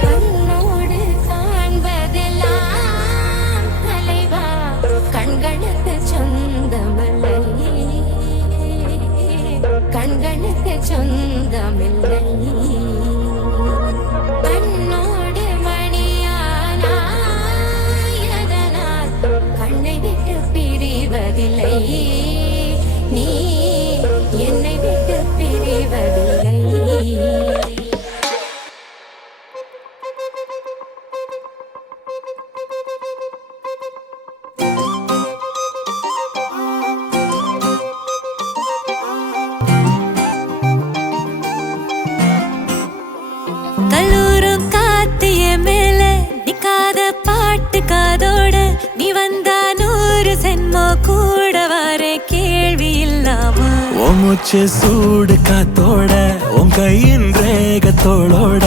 கண்ணோடு காண்பதெல்லாம் தலைவா கண்களுக்கு சொந்தமில்லை, கண்களுக்கு சொந்தமில்லை. கண்ணோடு மணியானாயதனால் கண்ணை விட்டு பிரிவதில்லை, நீ என்னை விட்டு பிரிவதில்லை. கல்லூரும் காத்திய மேல நிக்காத பாட்டு காதோட நீ வந்தா 100 சென்மோ கூட வர கேள்வி இல்லாம மூச்சு சூடு காத்தோட உன் கையின் ரேகத்தோளோட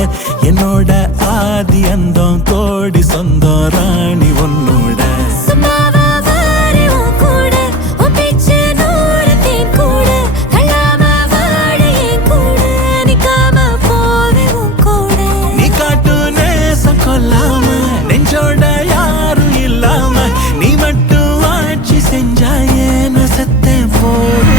என்னோட ஆதி அந்தம் கோடி சொந்தம் ராணி உன்னோட சும்மாவா வாரே உன் கூட உன் பேச்சு 100 தேன் கூட கல்லாம வாழ என் கூட நிக்காம போவே உன் கூட நீ காட்டு நேசம் கொல்லாம நெஞ்சோட யாரும் இல்லாம நீ மட்டும் ஆட்சி செஞ்சாயே நசத்தே போது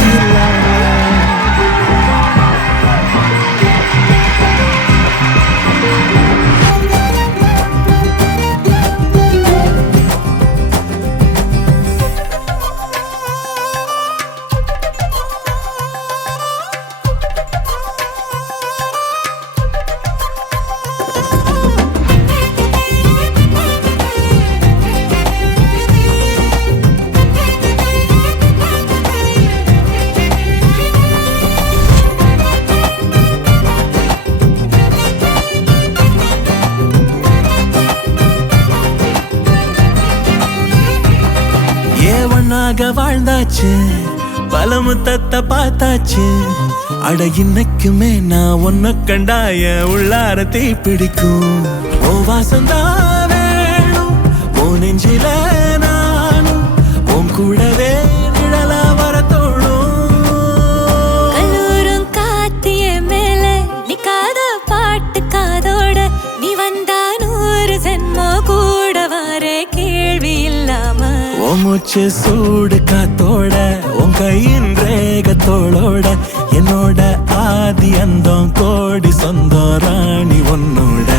வாழ்ந்தாச்சு பல முத்தத்தை பார்த்தாச்சு அட இன்னைக்குமே நான் உன்னை கண்டாய உள்ளார தீ பிடிக்கும் ஓ வாசந்தான் வேணும் ஓ நெஞ்சில நானும் உன் கூடவே நிழலா வர தோணும் கல்லூரும் காத்திய மேல நிக்காத பாட்டு காதோட நீ வந்தா 100 சென்மோ கூட வர கேள்வி இல்லாம மூச்சு சூடு காத்தோட உன் கையின் ரேகத்தோளோட என்னோட ஆதி அந்தம் கோடி சொந்தம் ராணி உன்னோட